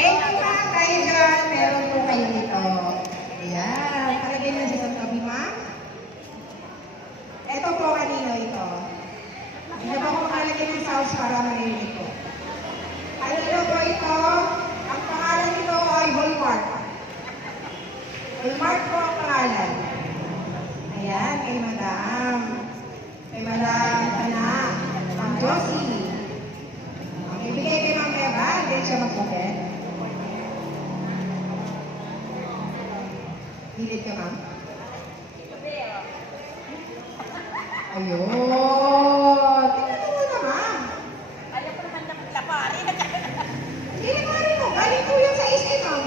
Thank you ma'am. Dahil dyan, meron po kayo nito. Ayan. Palagay na siya sa tabi ma'am. Ito po kanino ito. Hindi na po ako makalagay ng sauce para marinig ko. Kanino po ito? Ang pangalan nito ay Hallmark. Hallmark po ang pangalan. Ayan, kay Madam. Kay Madam Tana. Ma'am Josie. Ibigay kay Ma'am Eva, hindi siya mag-open. Hilit ka, Ma'am? Ayun. Tingnan mo muna, Ma'am. Ayaw ko naman nakilapari. Hindi na rin mo. Galing po yung sa isip, Ma'am.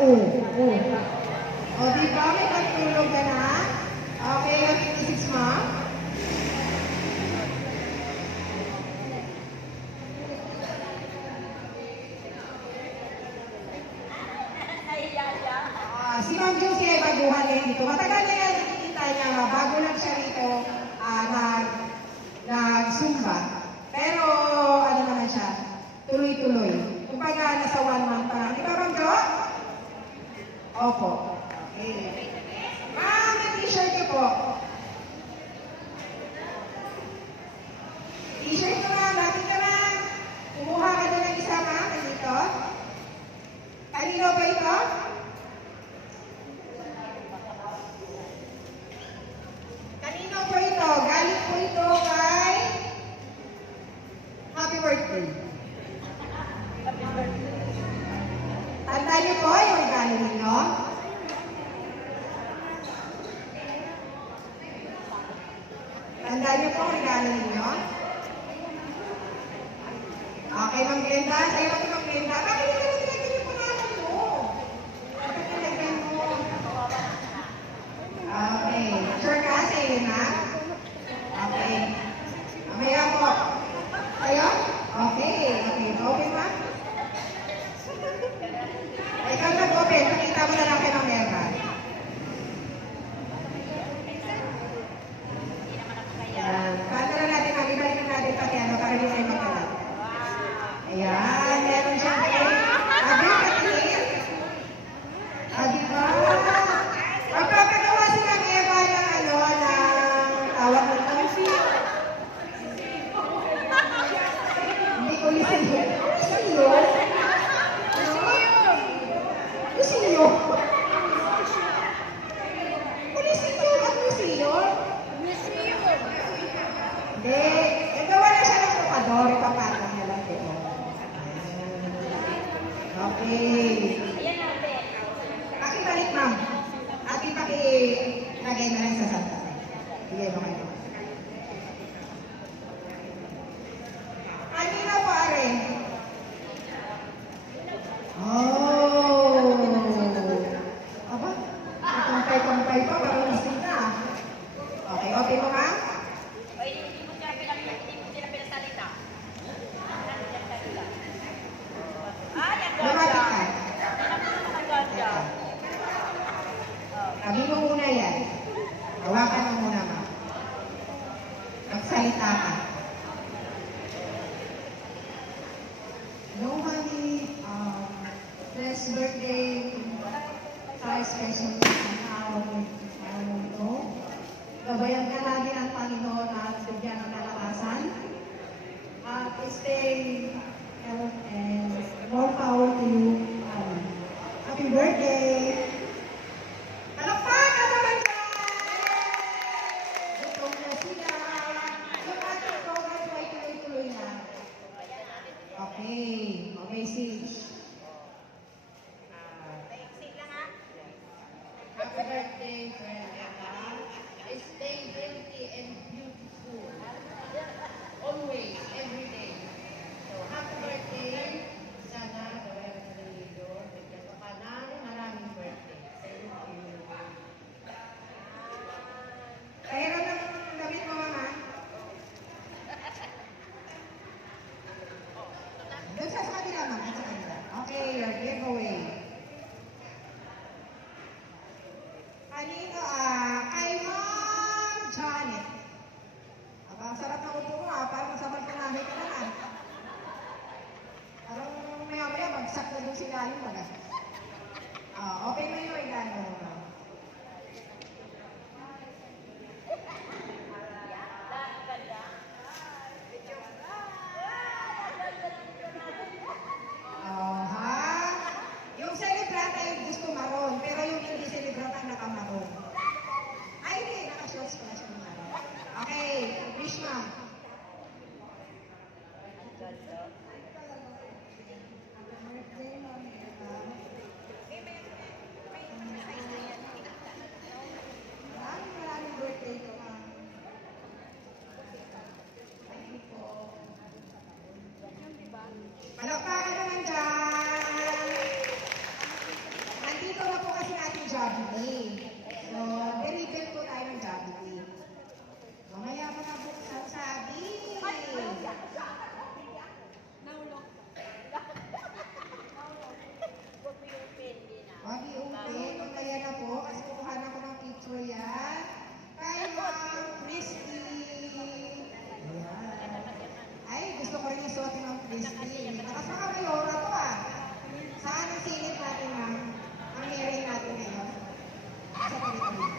O, di ba? May pagtulog ka na? Okay, yung 56, Ma'am. Si Ma'am Josie ay baguhan ngayon dito. Matagal na yan nakikita niya. Bago lang siya rito nag-Zumba. Pero ano naman siya, tuloy-tuloy. Kumbaga nasa 1 month pa lang. Di ba Ma'am Jo? Opo. Okay. Ma'am, may t-shirt niyo po. T-shirt ko ma'am. Bakit ka ma'am? Kumuha ka doon ng isa ma'am. Dito. Kanino ba ito? Kanino po ito? Galing po ito kay Happy Birthday. Tandaan niyo po yung regalo ninyo. Tandaan niyo po ang regalo ninyo. Okay, Ma'am Glenda. Sa'yo ako, Ma'am Glenda. Bakit hindi naman nilagyan yung pangalan mo? Bakit nilagyan mo? Okay. Sure ka? Sa'yo na? Okay. Mamaya po. Sa'yo? Okay. Okay. Open, Ma'am? Ikaw nag-open. Pakita mo na lang kay Ma'am Eva. Ayan. Paano na natin, Ma'am? Ibalik na natin pati ano para di tayo magkalat. Ayan. Meron siya. Abi, patingin. Diba? Magpapagawa si Ma'am Eva ng ano, ng tawag ng kasi. Hindi ko lisin. Lisinyo? Lisinyo? Lisinyo at lisinyo? Hindi. Nagawa na siya ng tukador. Ipapatang na lang ito. Okay. Pakibalik, ma'am. At ipakilagay na lang sa santa. Bigay mo kayo. Kanina po, are? Oh. Aba? Kumpay-kumpay pa. Parang listing na. Okay, okay mo, ma'am? Hindi mo sila pinasalita. Ay, ang Lumapit ganda. ka. Ang ganda. Sabi mo muna yan. Hawakan mo muna, ma'am. Magsalita ka. No, honey, blessed birthday, tayo special na araw mo ito. Gabayan ka lagi ng Panginoon at bigyan ng kalakasan. At stay health and more power to you. Happy birthday! Palakpakan naman dyan! Itong na sila. Yung ating program ay tuloy-tuloy na. Okay. Message. Happy birthday, friend Eva. Stay healthy and beautiful. Always, every day. So, happy birthday. Sana, gawin ka ng Lord. Bigyan ka pa ng maraming birthday. Thank you. Pero naman ang damit mo, mama. Doon sa kanila, ma'am. At sa kanila. malalim pala. Open mo yung regalo mo. Ha? Yung celebrant ay gusto maroon, pero yung hindi celebrant ang nakamaroon. Ay, hindi. Naka-shorts pala siya ng maroon. Okay, wish ma'am. Maraming birthday ko, ma'am. Thank you po. Palakpakan naman dyan. Nandito na po kasi ating Jollibee. So, deliver po tayo ng Jollibee. Mamaya mo na buksan sabi. Wag i-open. Mamaya na po kasi kukuha na ko ng picture yan. Kay Ma'am Christy. Ayan. Ay, gusto ko rin yung suot ni Ma'am Christy. Nakas mga mayora to ah. Saan ang silip natin, ma'am? Ang hearing natin ngayon. Sa tuloy-tuloy.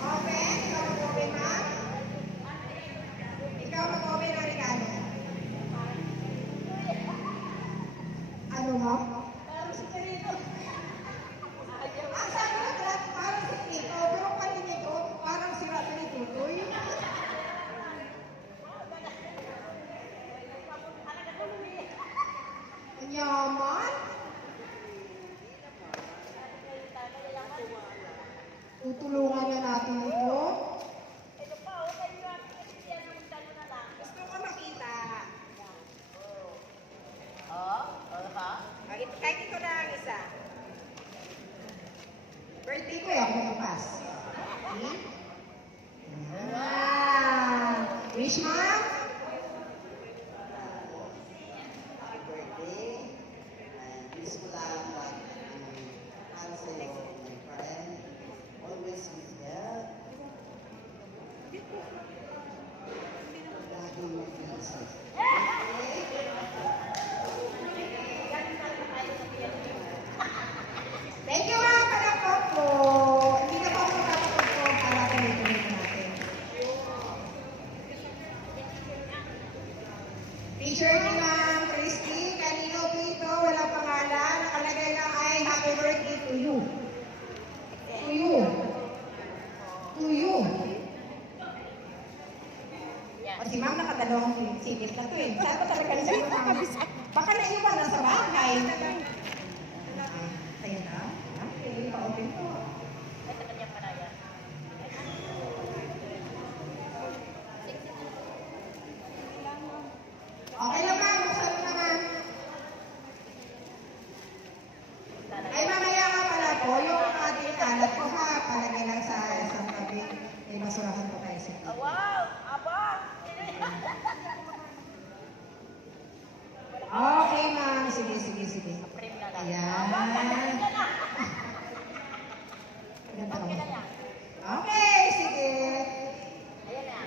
Open? Ikaw mag-open, ma'am? Ikaw mag-open ang regalo. Ano, ma'am? Parang si Carino. Ang sabi ko lahat, parang si Nito. Pero pati nito, parang si Rato ni Tutoy. Ang yaman. Tutulungan na natin ito. Gusto ko makita. Kahit ito na ang isa. Birthday ko eh, ako nakapas. Okay? Wish, ma'am? Happy birthday. And wish ko lang that para sa iyo, my friend, always be there. Lagi mo pinasas. Thank you, ma'am. Palakpak po. Hindi na po ako magpapakot po para tuloy-tuloy natin. Teacher ni Ma'am Christy, kanino po ito? Walang pangalan. Nakalagay lang ay happy birthday to you. To you. To you. O si Ma'am nakadalawang sigit na to eh. Saan ba talaga na sa'yo, Ma'am? Baka naiwan na sa bahay. Sa'yo na? Hindi pa open po. Okay lang, Ma'am. Buksan mo na, Ma'am. Ay, mamaya nga pala po, yung ating kalat ko ha, palagay lang sa isang tabi. May basurahan po tayo sa tabi. Wow! Aba! Okay, Ma'am. Sige, sige, sige. Frame na lang. Ayan. Ganda Okay na naman. yan. Okay, sige. Ayan na.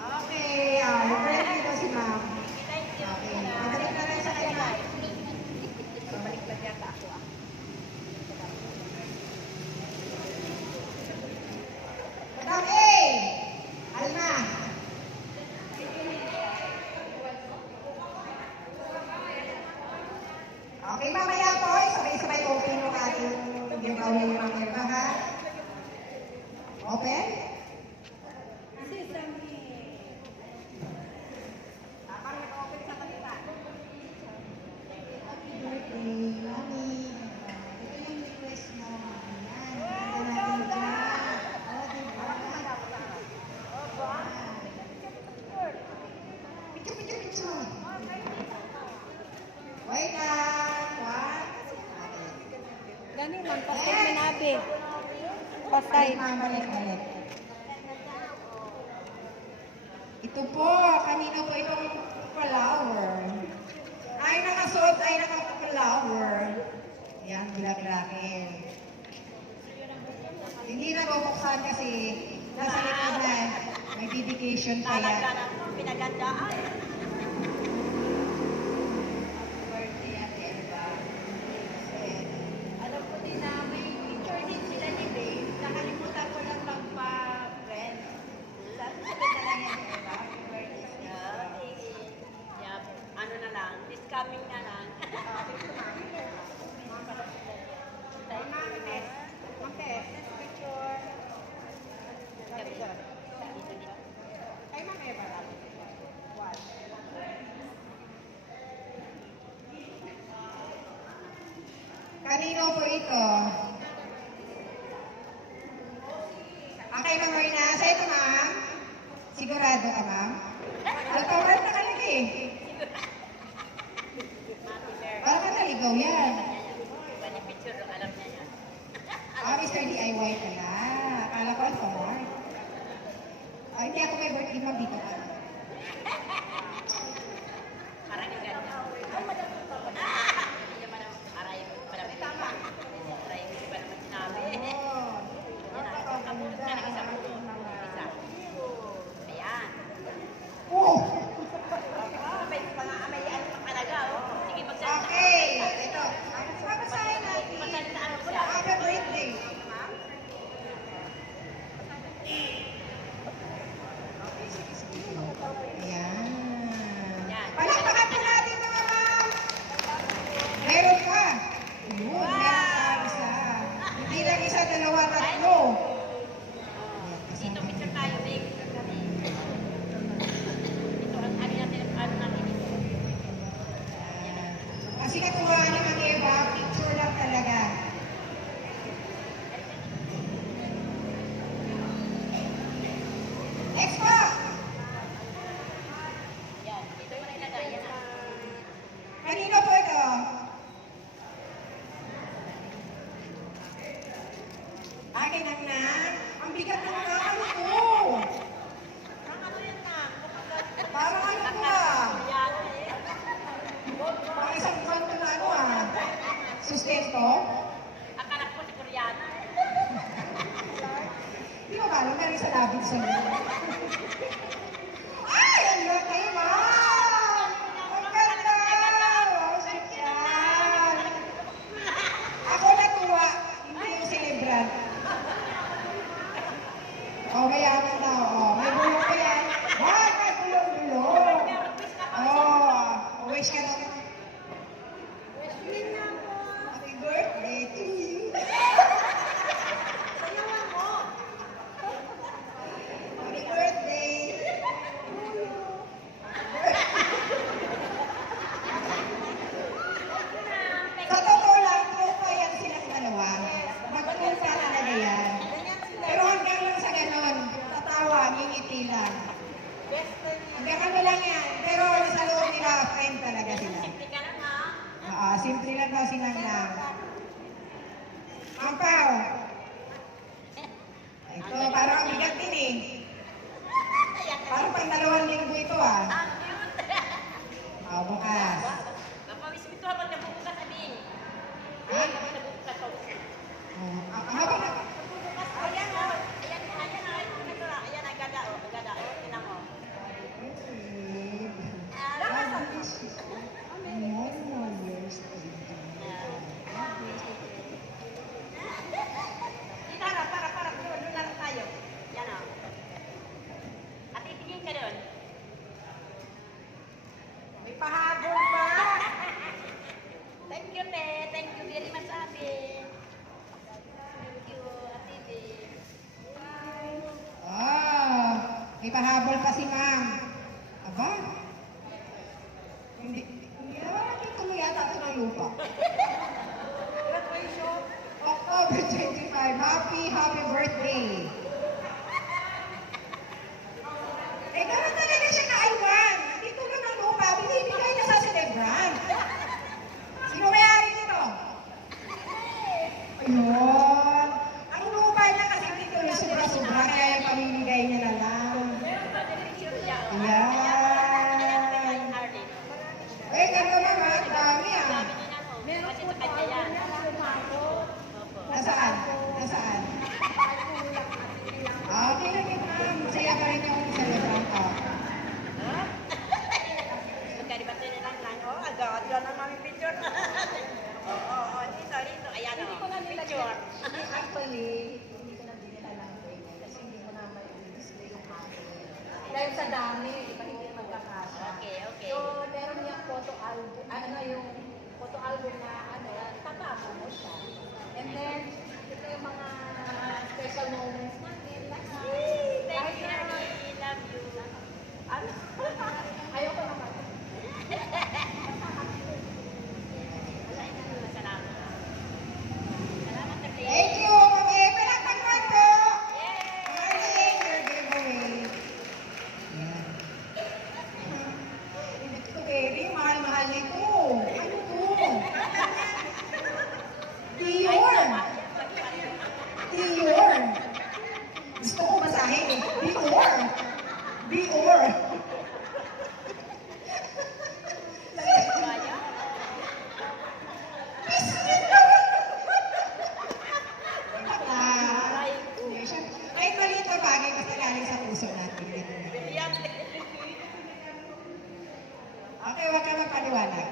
Okay, yung friend dito si Ma'am. Thank you. Okay, pabalik na rin sa kanya, Ma'am. Babalik pa yata ako ah. Madam A! Alma! Okay, mamaya po, sabay-sabay open yung ating giveaway yung mga iba, ha? Open? Happy birthday, Mami. Ito yung request mo. Ayan, ganda natin dyan. O, diba? Picture, picture, picture. Wait lang. One. Gani man, pasay minabi. Pasay. Balik. Ito po, kanina po itong flower. Ay, nakasuot ay naka-flower. Yan, bilaglakin. Hindi na bubuksan kasi nasa likaban. May bibig dedication pa yan. Talaga naman, pinagandaan. Birthday Ate Eva. Alam ko din na may picture din sila ni Babe. Nakalimutan ko lang magpa-friend. Sabi ko na lang yan, Eva. Happy birthday. Yeah, ano na lang, this coming na lang. Kanino po ito? Okay, Ma'am Reyna. Sa ito, ma'am? Sigurado ka, ma'am? Alpawar na ka lagi eh. Parang ka naligaw yan. Iba ni picture, alam niya yan. Mr. DIY pala. Akala ko alpawar. Hindi ako may birthday, ma'am. Dito ka. Parang yung ganda. Hindi naman ang aray mo. Parang tama. Aray mo, iba naman sinabi. Kapulot ka ng isang pulo. Isa. Ayan. Oh! May ano pa talaga, oh. Sige, magsalita. Okay. Ito. Papasahin natin. Magsalitaan mo siya. Happy birthday. Ayan. Palakpakan po natin mga ma'am. Meron ka. Yun, meron ka isa. Hindi lang isa, dalawa, tatlo. Dito, picture tayo, Big. Ito, ang ano natin, ano natin ito. Kasi katuwaan ni Ma'am Eva, picture lang talaga. Next po. Yan, dito mo na ilagay, yan ah. Kanino po ito? Akin ang na. Ang bigat ng mga ano ko. Parang ano yan na? Parang ano ko ah. Yan eh. Parang isang kanto na ano ah. Sustento? Akala ko si Koreano. Di ba parang meron sa labid sa loob? Ay! Ang laki, ma'am! Ang ganda! Wow, sosyal! Ako natuwa, hindi yung celebrant. Oh, mayaman na, oh. May bulong pa yan. Wag, may bulong-bulong. Oh, wish ka na. Happy birthday to you. Happy birthday. Sa totoo lang, tropa yan silang dalawa. Magtropa talaga yan. Pero hanggang lang sa ganon, tatawa, ngingiti lang. Hanggang ano lang yan. Pero sa loob nila, friend talaga sila. Simple ka lang ha. Simple lang daw silang lang. Ang pao. Ito, parang ang bigat din eh. Parang pang 2 linggo ito ah. Ang cute. Bukas. Mapawis mo ito habang nabubukas, Abing. Ha? Nabubukas to. Habang na... Ayan o. Ayan, ayan, ayan. Ayan, ang ganda o. Ang ganda o. Tingnan mo. Para. Doon lang tayo. Yan o. At itingin ka doon. May pahabol pa. Thank you, Te. Thank you very much, Ate. Thank you, Ate Te. May pahabol pa si ma'am. Aba? Hindi naman natin tuloy yata ito ng lupa. October 25. Happy birthday. Eh, gano'n talaga siya na-iwan. Hindi tulong ng lupa. Binibigay na sa celebrant. Sino may-ari nito? Ayun. Ang lupa niya kasi hindi tuloy sobra-sobra. Kaya yung pamimigay niya na lang. Picture niya o. Ayan. marami, iba hindi magkakasya. Okay, okay. So, meron niyang photo album, yung photo album na tatama mo siya. And then, ito yung mga special moments natin. Thank you, Daddy. Love you. Ano? Ayoko naman. Salamat. Salamat, Daddy. Thank you, Ma'am E. Palakpakan po! Yay! Marlene, your giveaway. Yan. Hindi ko, baby. Mahal-mahal nito. Ano to? Dior. Dior. Gusto ko basahin eh. Dior. Dior. Kahit maliit na bagay, basta galing sa puso natin. Okay, huwag ka magpaliwanag.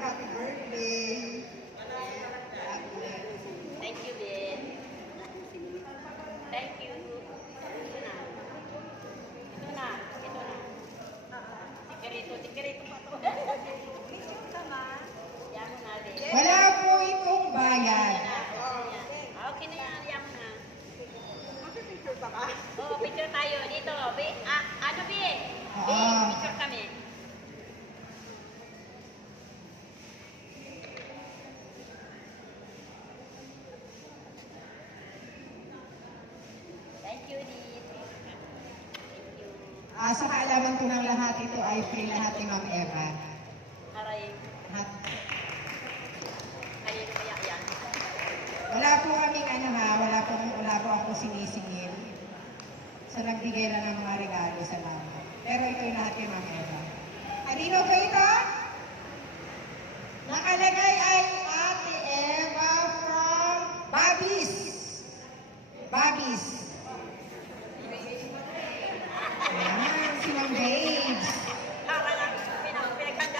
Happy birthday. Thank you, Ben. Thank you. Ito na. Ito na. Ito na. Tikirito. Tikirito pa to. Ito na. Yan mo na, Ben. Wala po itong bayan. Okay na yan. Yan mo na. Oo, picture tayo. Dito. Ano, Ben? Oo. Picture kami. Thank you, Dee. Thank you. Sa kaalaman ko ng lahat, ito ay free lahat ni Ma'am Eva. Aray. Lahat. Kayo kaya yan. Wala po kaming wala po ako sinisingil. Sa nagbigay lang ng mga regalo sa lahat. Pero ito yung lahat kay Ma'am Eva. Kanino po ito? Nakalagay ay Ate Eva from Babis. Babis. Ayan, si Ma'am Babes.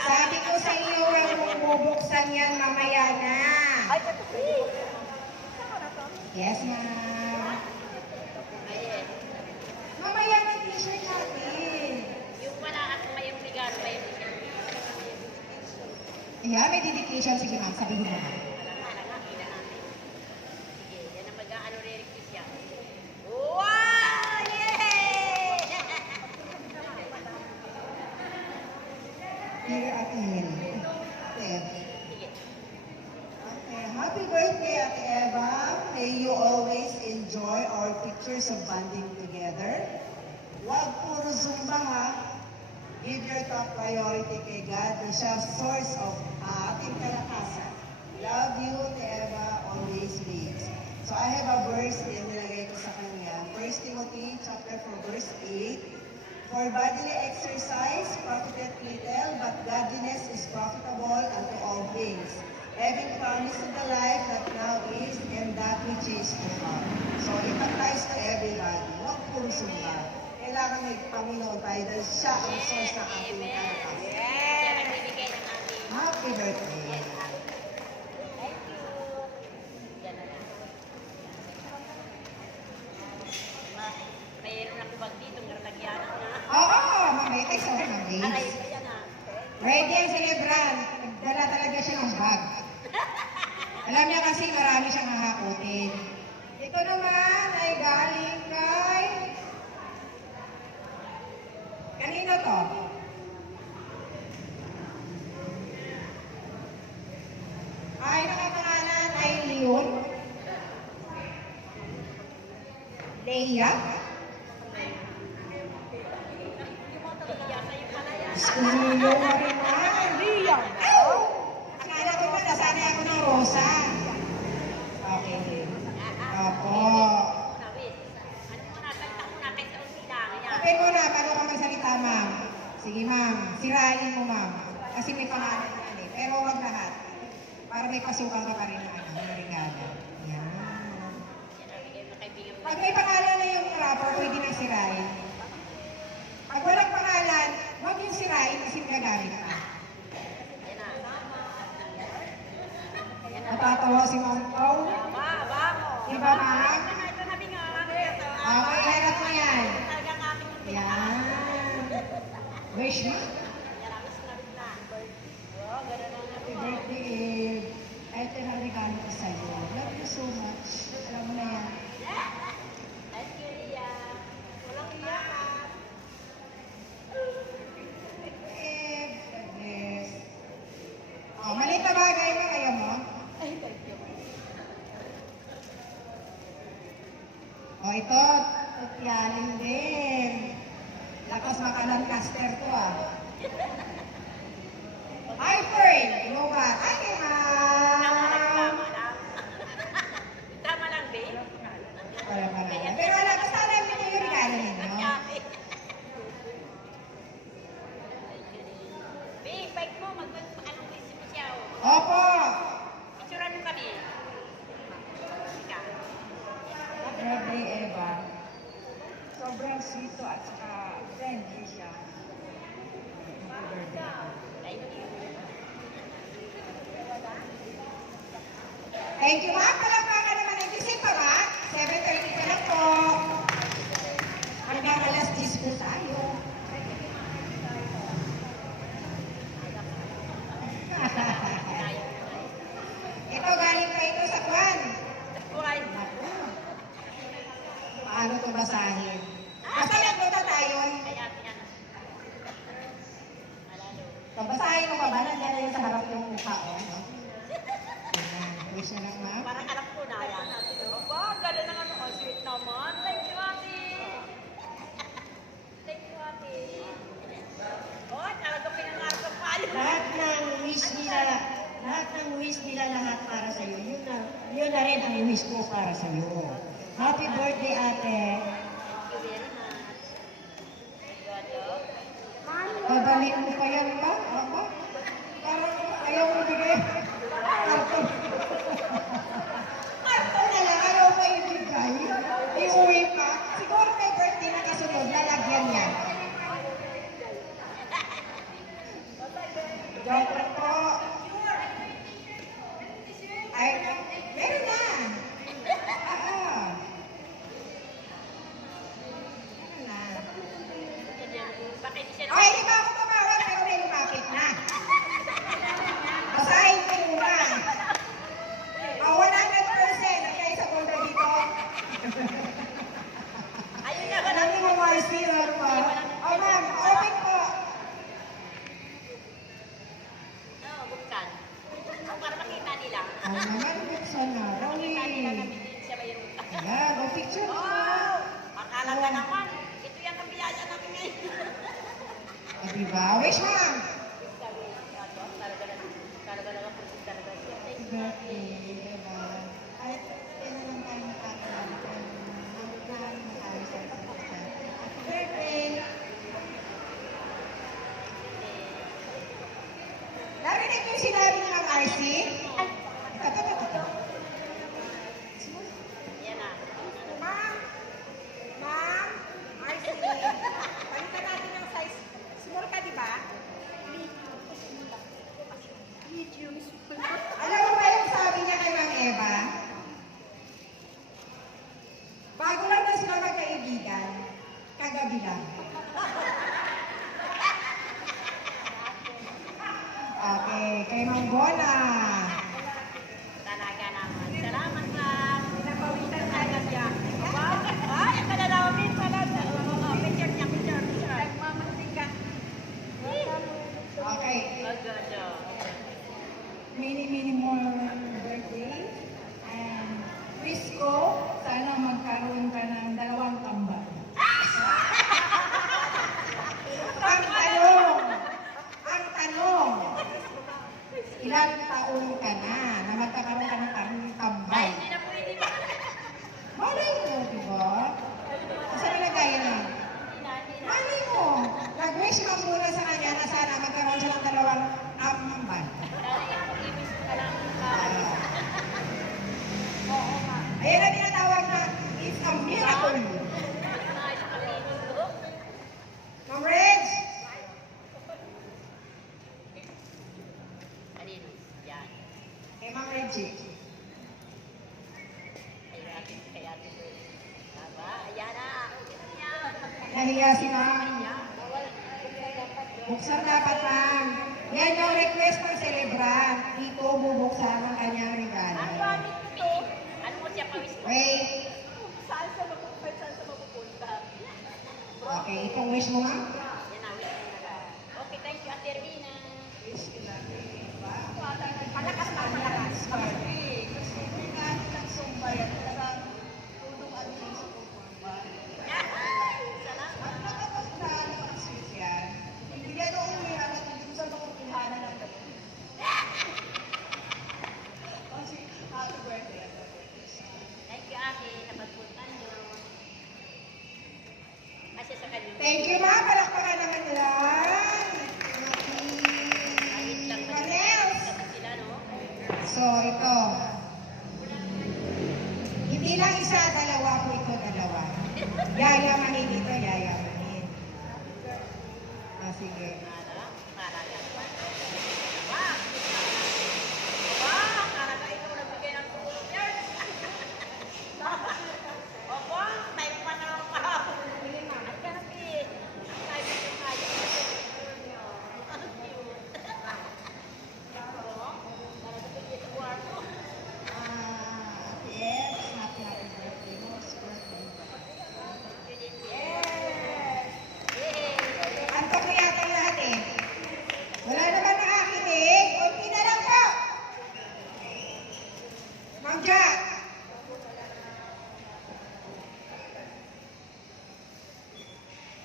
Sabi ko sa iyo, huwag mong bubuksan yan mamaya na. Ay, totoo. Yes, ma'am. Ayan. Mamaya na t-shirt natin. Yung wala ako ngayong regalo, may Ayan, may dedication. Sige, ma'am, sabihin mo. Kita natin. Sige, yan ang mag-ano re-request yan. Wow! Yay! Dear Ate Hel. Ate Eva. Sige. Okay, happy birthday, Ate Eva. May you always enjoy our pictures of bonding together. Huwag puro Zumba ha. Give your top priority kay God na siya source of ating kalakasan. Love you, Ate Eva, always babes. So I have a verse din nilagay ko sa kanya. 1 Timothy chapter 4 verse 8. For bodily exercise profiteth little, but godliness is profitable unto all things, having promise of the life that now is and that which is to come. So it applies to everybody. Huwag puro Zumba. Kailangan may Panginoon tayo dahil siya ang source ng ating kalakasan. Yan ang bibigay ng ating Happy birthday! thank you. Yan na lang. Mayroon ako bag dito, ngalagyanan na. Oo, mamaya tayo sa Ma'am Aray, Babes. yan na. Ready ang celebran. Nagdala talaga siya ng bag. Alam niya kasi marami siyang hahakutin. Ito naman ay galing kay... Kanino to? Ay, nakapangalan ay Leon. Leia. Iyak sa'yo pala yan. Leon na rin man. Leon. Akala ko ba nasanay ako ng rosa? Okay. Opo. Wait. Ano mo na, kanta mo na, kanta mo sila. Ayan. Open mo na, bago ka magsalita, ma'am. Sige, ma'am. Sirain mo, ma'am. Kasi may pangalan yan eh. Pero wag lahat. Para may pasukan ka pa rin ng regalo. Yan. Yan ang bigay mo kaibigan mo. Pag may pangalan na yung rapper, pwede na sirain. Pag walang pangalan, wag yung sirain kasi gagamit ka. Yan na. Yan na. Natatawa si Ma'am Pao. Ba mo. Di ba, ma'am? Ito na, binga. Okay, Yan. Wish mo. Yan, labis na. Oo, ganun ang Happy birthday, Eve. Ito na regalo ko sa'yo. Love you so much. Alam mo na yan. Thank you, Ria. Walang iyak ha. Eve, God bless. Oh, maliit na bagay ba kayo mo? Ay, thank you. Oh, ito. Tutyaling din. Lakas makalancaster to ah. Hi, Fern. Ano ba? Ay, kay Tama lang, Ma. tama lang. Tama lang, babe. Wala pa na. Pero wala, basta alam niyo yung regalo ninyo. Babe, bike mo, anong wish mo siya? Opo. Picturean mo kami. Ika. Happy birthday, Eva. Sobrang sweet to at saka friendly siya. Happy birthday. Thank you. Thank you, ma'am. Palakpakan naman. Nagising pa ba? 7:30 pa lang po. Hanggang alas 10 po tayo. Ito, galing pa ito sa kwan. Buhay. Naku. Paano ito basahin? Basta nagpunta tayo. Kaya, yan. Malalo. Babasahin mo pa ba? Nandiyan na yun sa harap yung mukha ko. No? Ayan. Wish na lang, ma'am. Parang alam ko na yan. Aba, gano'n naman ako. Sweet naman. Thank you, ate. Thank you, ate. Oh, talaga pinangarap ka pa. Lahat ng wish nila lahat para sa iyo. Yun na rin ang wish ko para sa iyo. Happy birthday, ate. Thank you very much. God love. Babalik mo pa yan ba? Aba? Parang ayaw mo bigay. Karton. Karton na lang. Ayaw mo ibigay. Iuwi pa. Siguro may birthday na kasunod. Lalagyan yan. Joke lang po. Ay, meron na. Meron na. Bakit siya Ay, di ba ako tumawag pero may lumapit na. Basahin ko muna. 100% ang kayo sa folder dito. Ayun na, Alam niyo mo, YC, meron pa. Oh, ma'am, open po. No, buksan. Para makita nila. Ay, naman, buksan na. Makita nila Rolly. kami din siya mayroon. Ayan, go picture mo. Oh, akala ka naman. Ito yung kabiyaya namin ngayon. O, diba? Wish, ma'am. Sabi, talaga lang po talaga siya. Thank Happy you. birthday, diba? Ay, kaya na lang tayo nakakalaman. Nagplahan mo tayo sa isa't isa. Happy birthday! Narinig yung sinabi ni Ma'am RC? Ay, ito. Yan na. Ma'am, RC, palitan natin ang size. Small ka, di ba? Medium. Alam mo ba yung sabi niya kay Ma'am Eva? Bago lang na sila magkaibigan, kagabi lang. Okay, kay Ma'am Bona. Talaga naman. Salamat, ma'am. Pinapawitan tayo siya. Wow. Ay, kalalamin pala. Picture niya, picture. Nagmamaling ka. Okay, Agad. many more birthday. And wish ko, sana magkaroon ka ng 2 kambal. ang tanong, ilang taon Nahiya si ma'am. Buksan dapat, ma'am. Yan yung request ng celebrant. Dito bubuksan ang kanyang regalo. Ano mo siya pawis mo? Wait. Saan sa mapupunta? Okay, itong wish mo, ma'am. Yan na, wait mo na. Okay, thank you, Ate Ermina. Palakas na palakas. Thank you, Ate, sa pagpunta niyo. Kasi sa kanya. Thank you, ma'am. Palakpakan naman nila. Ayun lang ba Maneos. sila, no? So, ito. Hindi lang isa, dalawa po ito, dalawa. Yayamanin ito, yayamanin. Ah, sige. Para yan. Wow! Wow! Talaga ikaw nagbigay ng tulong yan. Opo, tayo pa na lang pa. At kasi, tayo yung kaya. Ang cute. Talaga bigay sa kwarto. Yes, happy birthday. Most birthday. Yay! Antok na yata lahat eh. Wala naman nakakinig. Kunti na lang po. Ma'am Jack.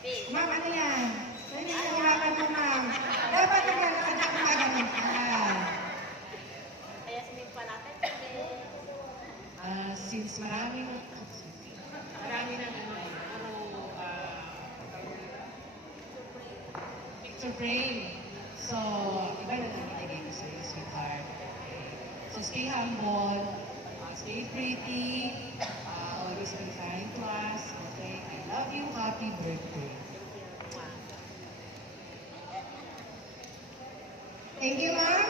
Big. Ma'am, ano yan? Ano yung hawakan mo, ma'am? Dapat nagkakanta ka magamin ka. Kaya sumig pa natin. Since marami na picture frame. So, iba na lang ilagay ko sa'yo, sweetheart. So, stay humble, stay pretty, always be kind to us, okay? I love you, happy birthday. Thank you, ma'am.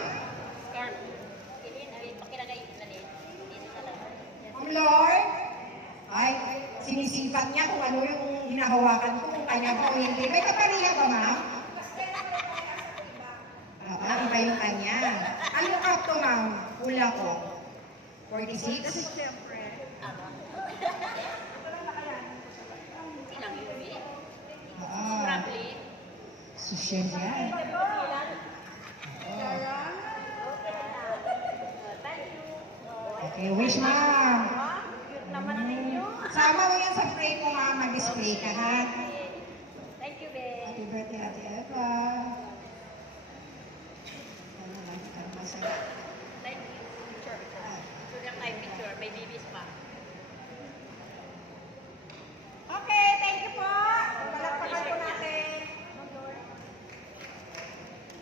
Scarf. Ilin, ay pakilagay na din. Dito sa lahat. Ma'am Lord. Ay, sinisipat niya kung ano yung hinahawakan ko, kung kanya ba o hindi. May kapariya ba, ma'am? Iba yung kanya. Ano ka to, ma'am? Hula ko. 46? Siyempre. Hindi lang yun, eh. Ah, Probably. social yan. Thank you. Okay, wish, ma'am. Cute naman ang inyo. Sama mo yan sa frame mo, ma'am. Mag-display ka, ha? Thank you, babe. Happy birthday, Ate Eva. Ano lang, ang masaya. Thank you. Picture. Picture lang tayo, picture. May babies pa. Okay, thank you po. Palakpakan po natin.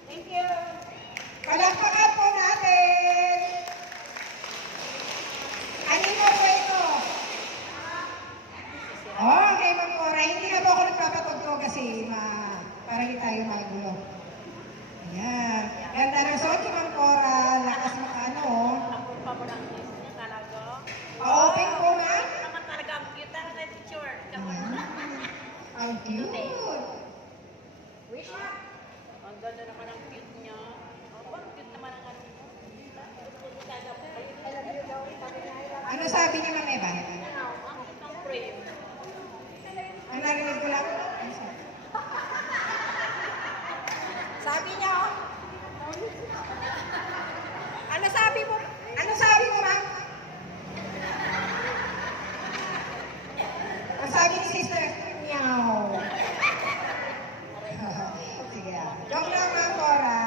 Thank you. Palakpakan po natin! Kanino po ito? Oh, kay Ma'am Cora. Hindi na po ako nagpapatugtog kasi para hindi tayo magulo. Ayan. Ganda ng suot ni Ma'am Cora. Lakas ano. Ako pa mo lang news niya talaga. Pa-open po, ma'am. Naman talaga ang cute. Tara tayo picture. Ayan. Ang cute. Wish na. Ang ganda naman ang cute niya. Oh, ang cute naman ang ano mo. Ano sabi niya, Ma'am Eva? Ang cute ng frame. Ang narinig ko lang. Ano sabi? Sabi niya, oh. Ano sabi mo? Ano sabi mo, ma'am? Ang sabi ni sister, meow. Sige. Joke lang, Ma'am Cora.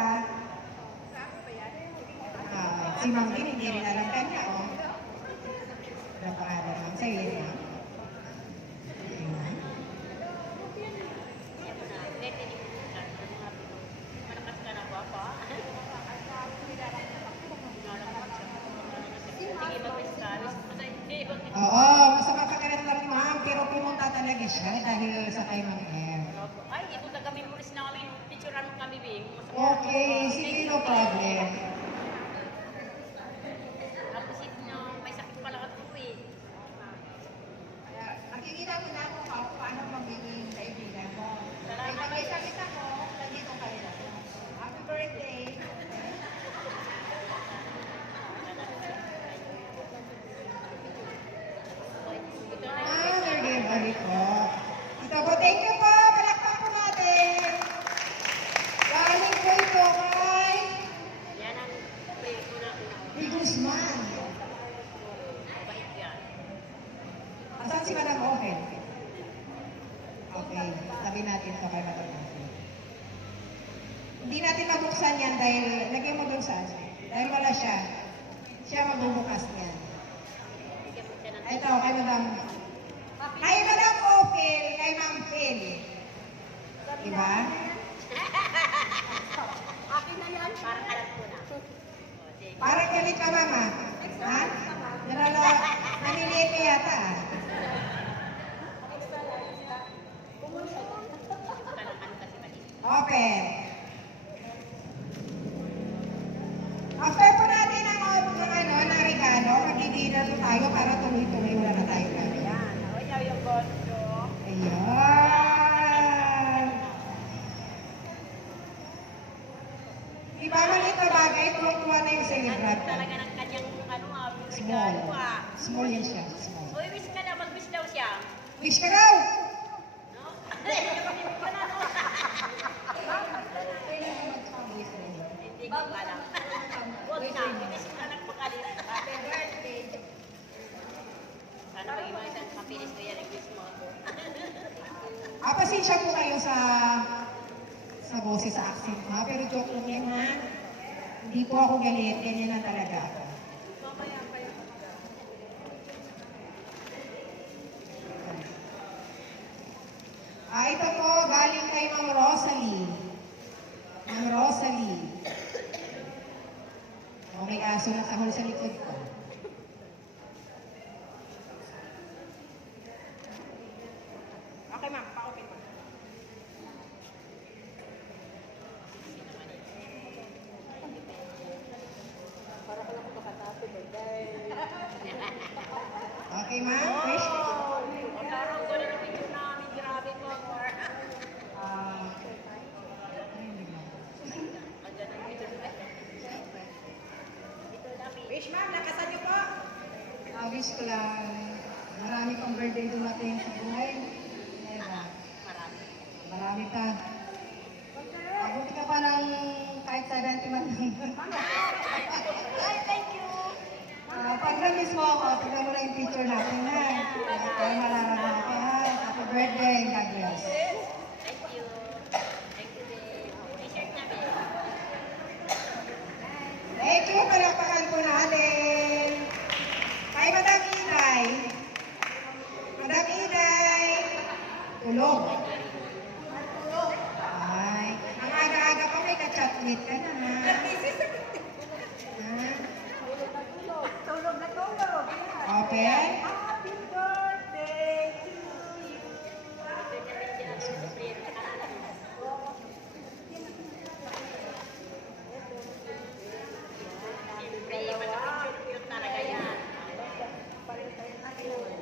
Si Ma'am din, hindi rin alam kanya, oh. Ano pangalan, ma'am? Sa'yo yun, ma'am. Okay, ma'am. Yan mo na. Let it be. Malakas ka na ba pa? Sige, mag-miskalis. Oo, masama pakiramdam ni ma'am, pero pumunta talaga siya dahil sa kay Ma'am Em. Ay, ito gagawin mo rin namin. Picturean mo kami, Bing. Okay, sige, no problem. Tapos ito na, may sakit pala ako eh. Nakikita ko na kung paano magiging kaibigan. po. Ito po, thank you po. Palakpak po natin. Galing po ito kay Yan ang preso na Di Guzman. mabait yan. Asan si Madam Open? Okay, sabi natin ito kay Madam Open. Hindi natin mabuksan yan dahil, lagyan mo doon saan. Dahil wala siya. Siya magbubukas niyan. Bigyan mo siya ng Ito, kay Madam. Kay Madam Open, kay Ma'am Phil. Diba? akin na yan. Parang alam ko na. O, sige. Parang galit ka, Mama. Ha? Naniliit ka yata, ah. Parang ano kasi mali. Open. After po natin ang ng regalo, mag-dinner po tayo para tuloy-tuloy wala na tayo kami. Yan. O, yaw yung bondo. Ayan. Diba maliit na bagay, tuwang-tuwa na yung celebrant. Talaga ng kanyang ano Small. regalo ah. Small yan siya. Small. Uy, wish ka na. Mag-wish daw siya. Wish ka daw! No? Hindi ko na no. Hindi ko alam. Huwag na. Wish ka na pakalit. Happy birthday. Sana maging mga isang kapilis ko yan ang wish mo. Pasensya po kayo sa boses, sa accent, ha? Pero joke lang yan, ha? Hindi po ako galit. Ganyan na talaga ako. Ito po, galing kay Ma'am Rosalie. Ma'am Rosalie. O, may aso na sahol sa likod ko. Okay, ma'am. Pa-open mo. Para ko lang makatapo, birthday. Okay, ma'am? Wish? Ang tarong ko na ng picture namin. Grabe ko. Ah, Andyan ang picture. Ito namin. Wish, ma'am. Lakasan niyo po. wish ko lang marami pang birthday dumating sa buhay. Diba? Marami. Marami pa. Abuti ka pa ng kahit 70 man. Ay, thank you. Pag na-miss mo ako, tignan mo na yung picture natin, ha? Para malalaman ako, ha? Happy birthday, God bless. Thank you. Thank you, babe. T-shirt namin. Thank you, palakpakan po natin. Kay Madam Iday. Madam Iday. Tulog. Ay, ang aga-aga pa may ka-chatmate ka na, ha? Ha? Tulog na tulog. Open. Happy birthday to you. Siyempre, magka-picture cute talaga yan.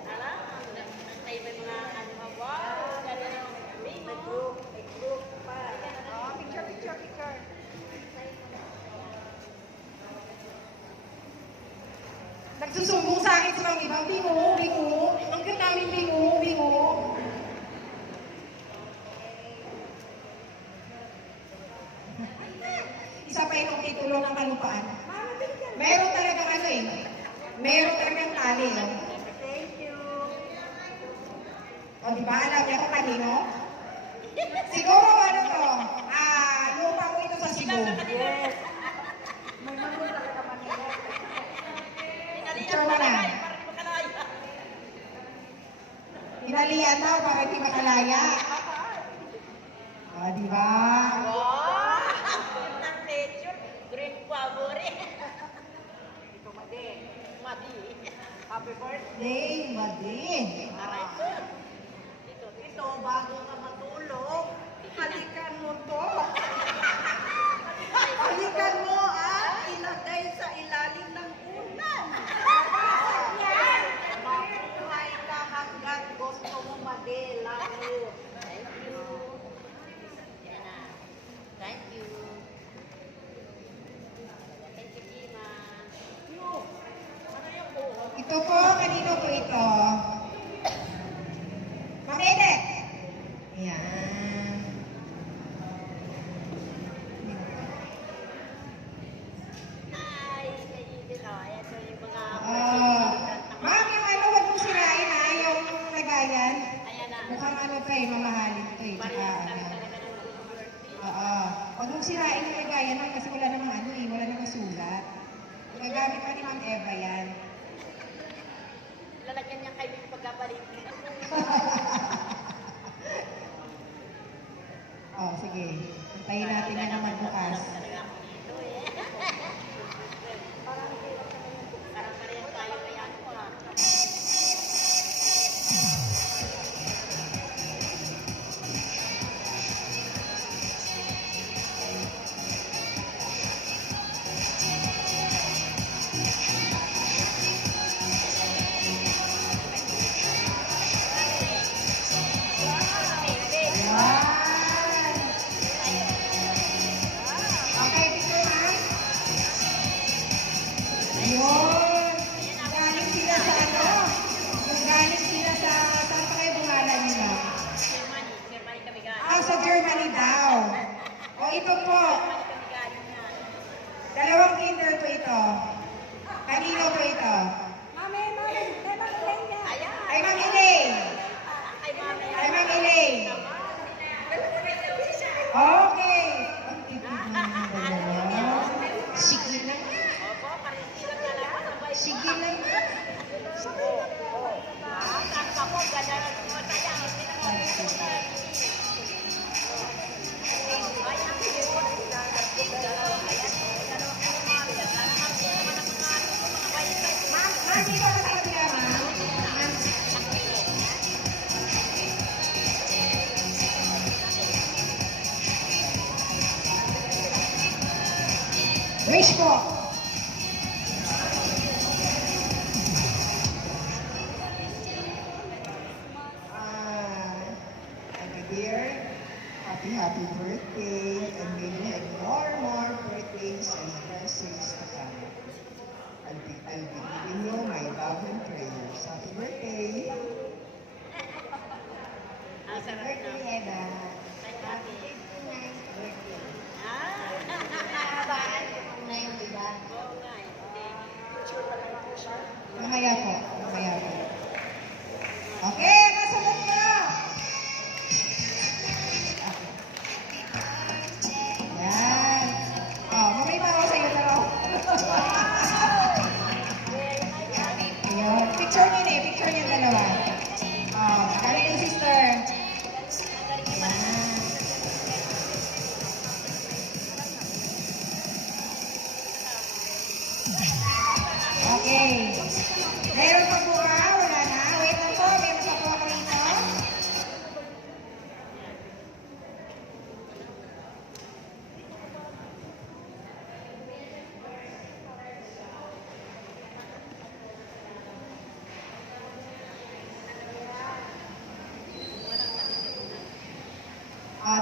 Alam? May mga ano, wow, gano'n yung May group pa. Oh, picture, picture, picture. Nagsusumbong sa akin sa mga ibang bingo, bingo. Ang cute namin bingo, bingo. Isa pa yung titulo ng kalupaan. Meron talagang ano eh. Meron talagang tali. Oh. Thank you. O diba, alam niya kung kanino? Siguro ano to? Lupa ko ito sa Cebu. Yes. May manula ka Manila. Picture mo na. Pinalian daw para hindi makalaya. O diba? Wow! Ang picture, green favorite. Ito, Madi. Madi. Happy birthday. Day, madin. Aray ko. Dito, Ito, bago ka matulog, halikan mo to. Halikan mo at ilagay sa ilalim ng unan. Yan. Mabuhay ka hanggat gusto mo Madi. Love you. thank you. Yan na. Thank you. Thank you, Gina. Ano yung buhok? Ito po, kanino po ito? Mukhang ano pa eh, mamahalin to eh. Tsaka ano. Oo. Huwag mong sirain yung ligaya nun kasi wala namang ano eh, wala namang sulat. Gagamit pa ni Ma'am Eva yan. Lalagyan niya kay Bing pagkabalik. Oh, sige. Hintayin natin yan naman bukas. Parang parehas tayo kaya ano ah. Yan! Okay, dito ha? Ayun! Galing sila sa ano? Yung galing sila sa, saan pa kayo bumala nila? Germany kami galing. Ah, sa Germany daw. O ito po, Kami galing na. dalawang kinder po ito. Kanino po ito? Ayan. Ay, Ma'am Elaine! Kay mami. Ay, Ma'am Elaine! Okay! Ang tipid naman dalawa. Sige lang nga. Opo, parehas silang dalawa. Sabay. Sige lang nga. Saan ka po? Ganda mo tayo. Ma'am, dito ka sa kabila, ma'am. Wish po. My dear, happy birthday, and may you have more birthdays and blessings to come. I'll be giving you my love and prayers. Happy birthday! Ang Happy sarap birthday, na. Eda! Kay ate. 59th birthday. Ah. Na yung iba. Oo nga eh. Mamaya po, mamaya po. Okay, kasunod na! Yan. Oh, mamay pa ako sa'yo dalaw. Ayun. Picture niyo eh, picture niyo dalawa. Oh, galing yung sister. Yan. Okay. Meron pa po ba? Wala na? Wait lang po, meron pa po ako rito.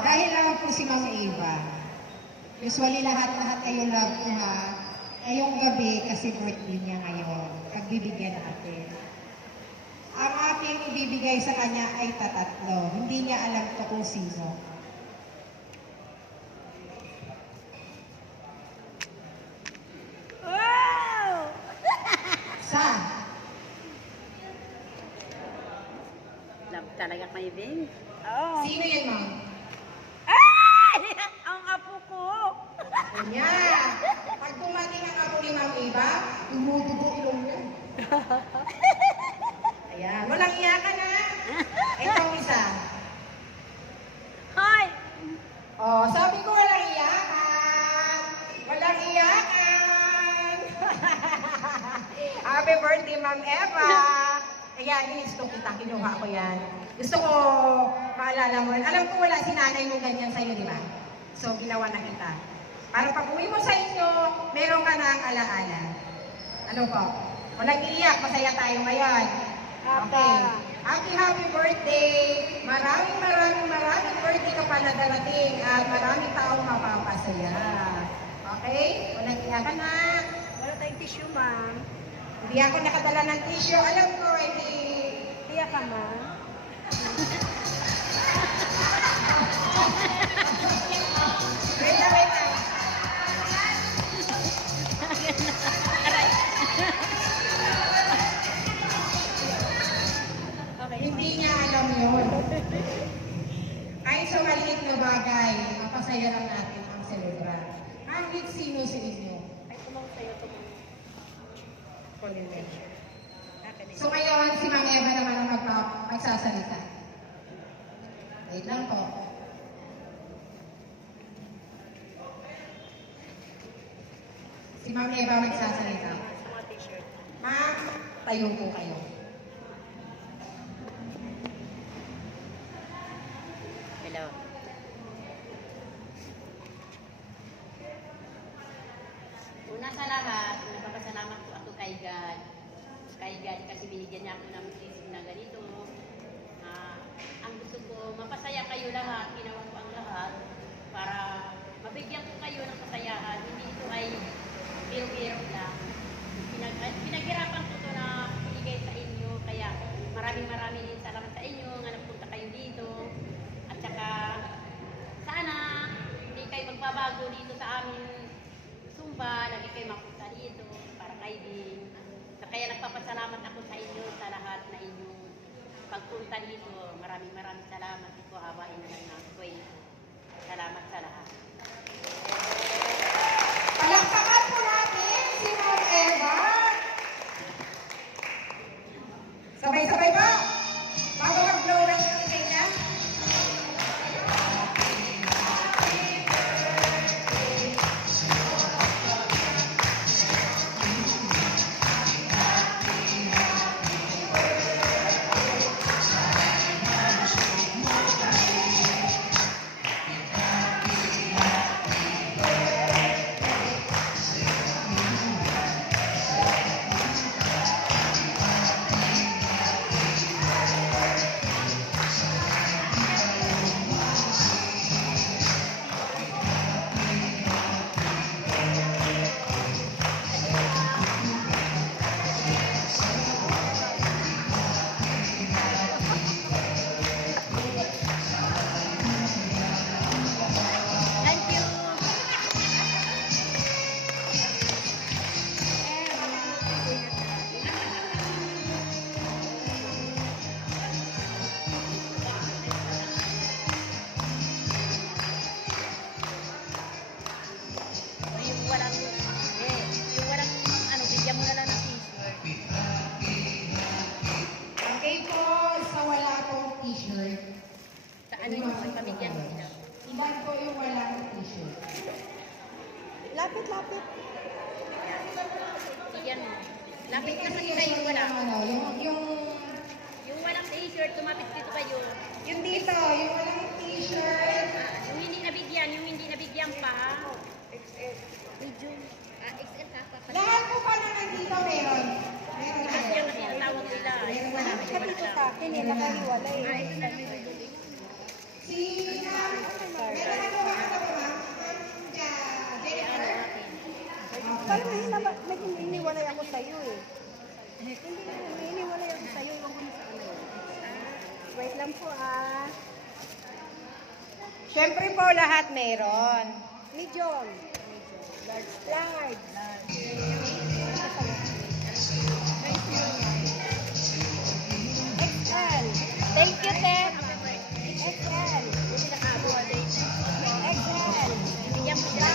Dahil lang po si Ma'am Eva. Usually lahat-lahat kayo love ko ha. Ngayong gabi kasi birthday niya ngayon. Pagbibigyan natin. Ang aking ibibigay sa kanya ay tatatlo. Hindi niya alam ko kung sino. Wow! Sa? Love talaga kay Bing. Oh. Sino yan, Ma'am? Ay! Ang apo ko! Kanya. Pag dumating ang ako ni Ma'am Eva, tumutubo ilong niya. Ayan. Walang iyakan na. Itong isa. Hi! Oh, sabi ko walang iyakan. Walang iyakan. Happy birthday, Ma'am Eva. Ayan, inisto kita. Kinuha ko yan. Gusto ko maalala mo. Alam ko wala si nanay mo ganyan sa'yo, di ba? So, ginawa na kita. Para pag uwi mo sa inyo, meron ka na ang alaala. Ano po? Walang iyak. Masaya tayo ngayon. Okay. Happy birthday! Maraming birthday ka pala darating at maraming taong mapapasaya. Okay? Walang iyakan na. Wala tayong tissue, ma'am. Hindi ako nakadala ng tissue. Alam ko, hindi. Tiyak ka, ma'am. Wait lang. Hindi niya alam yun. maliit na bagay, mapasaya lang natin ang celebran. Kahit sino sa inyo. Ay, tumawag sa'yo, tumawag. So ngayon, si Mang Eva naman ang magsasalita. Wait lang po. Si Mang Eva magsasalita. Sa mga t-shirt. Ma'am, tayo po kayo. Hello. Una sa lahat, nagpapasalamat po ako kay God. Kay God kasi binigyan niya ako ng blessing na ganito. Ang gusto ko, mapasaya kayo lahat, ginawa ko ang lahat para mabigyan ko kayo ng kasayahan. Hindi ito ay biro-biro lang. Pinaghirapan ko ito na ibigay sa inyo. Kaya maraming din salamat sa inyo nga nagpunta kayo dito. At saka sana hindi kayo magbabago dito sa amin Sumba, lagi kayo mapunta dito para kayo din. Kaya nagpapasalamat ako sa inyo sa lahat na inyong pagpunta dito. Maraming salamat. Ito hawain na lang ako. Salamat sa lahat. Palakpakan po natin si Ma'am Eva. Sabay-sabay pa. Bago mag-blow ng kanya. Bigyan mo na lang ng t-shirt. Okay po, sa wala pong t-shirt. Sa ano yung pamigyan mo sila? Ilan po yung walang t-shirt? Lapit. Bigyan mo. Lapit na kasi kayo yung wala. Ano, yung Yung walang t-shirt, tumapit dito kayo. yung dito, yung walang t-shirt. Yung hindi nabigyan pa. Medium. XL ka pa. Lahat po pa na nandito meron. Meron Kasi na. yung tinatawag nila. Yung wala. Sabi ko sa akin, nakahiwalay. Si Ma'am, meron na po ba katabi, Ma'am? Jennifer? Parang may hiniwalay ako sa'yo eh. Hindi, may hiniwalay ako sa'yo. Yung kung saan yun. Wait lang po ah. Siyempre po lahat meron. Medium. Large. XL. Thank you, Ted. XL. XL. Bigyan mo siya.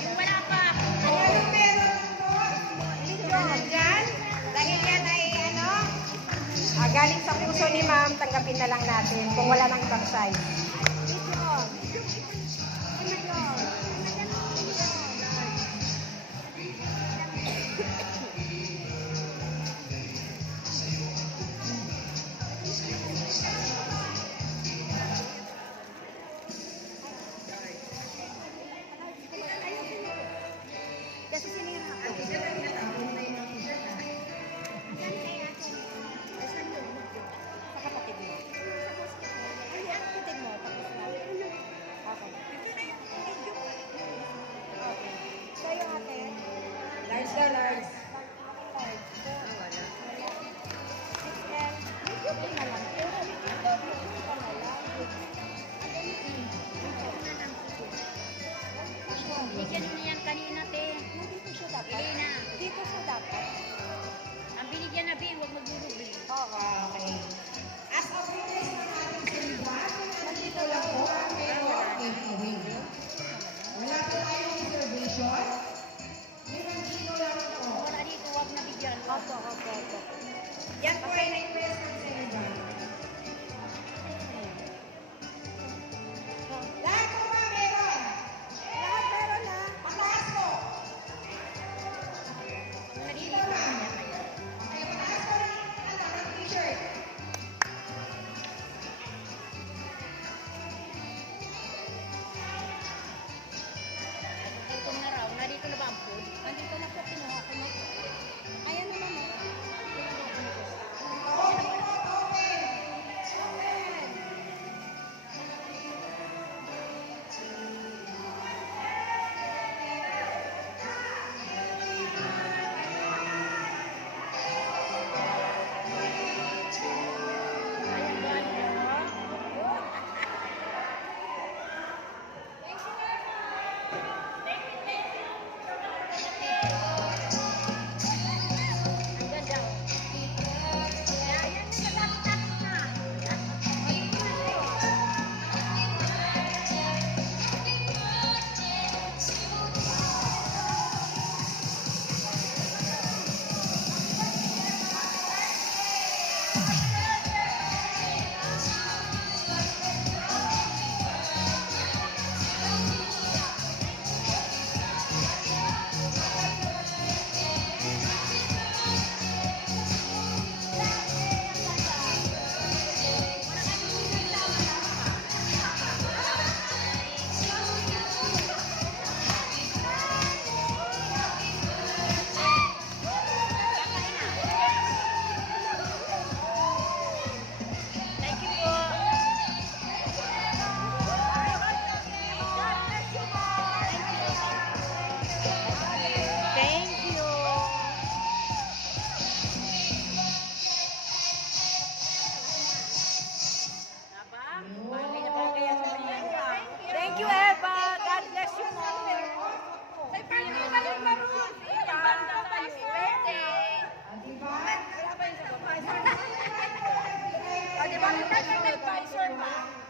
Yung wala pa. Meron meron po. Medium. Dahil yan ay ano? Galing sa puso ni ma'am, tanggapin na lang natin kung wala nang ibang size. Kasi sinira ako. Sa kapatid mo. Ay, ang kapatid mo. Tapos na. Okay. Balikan ng advisor ba?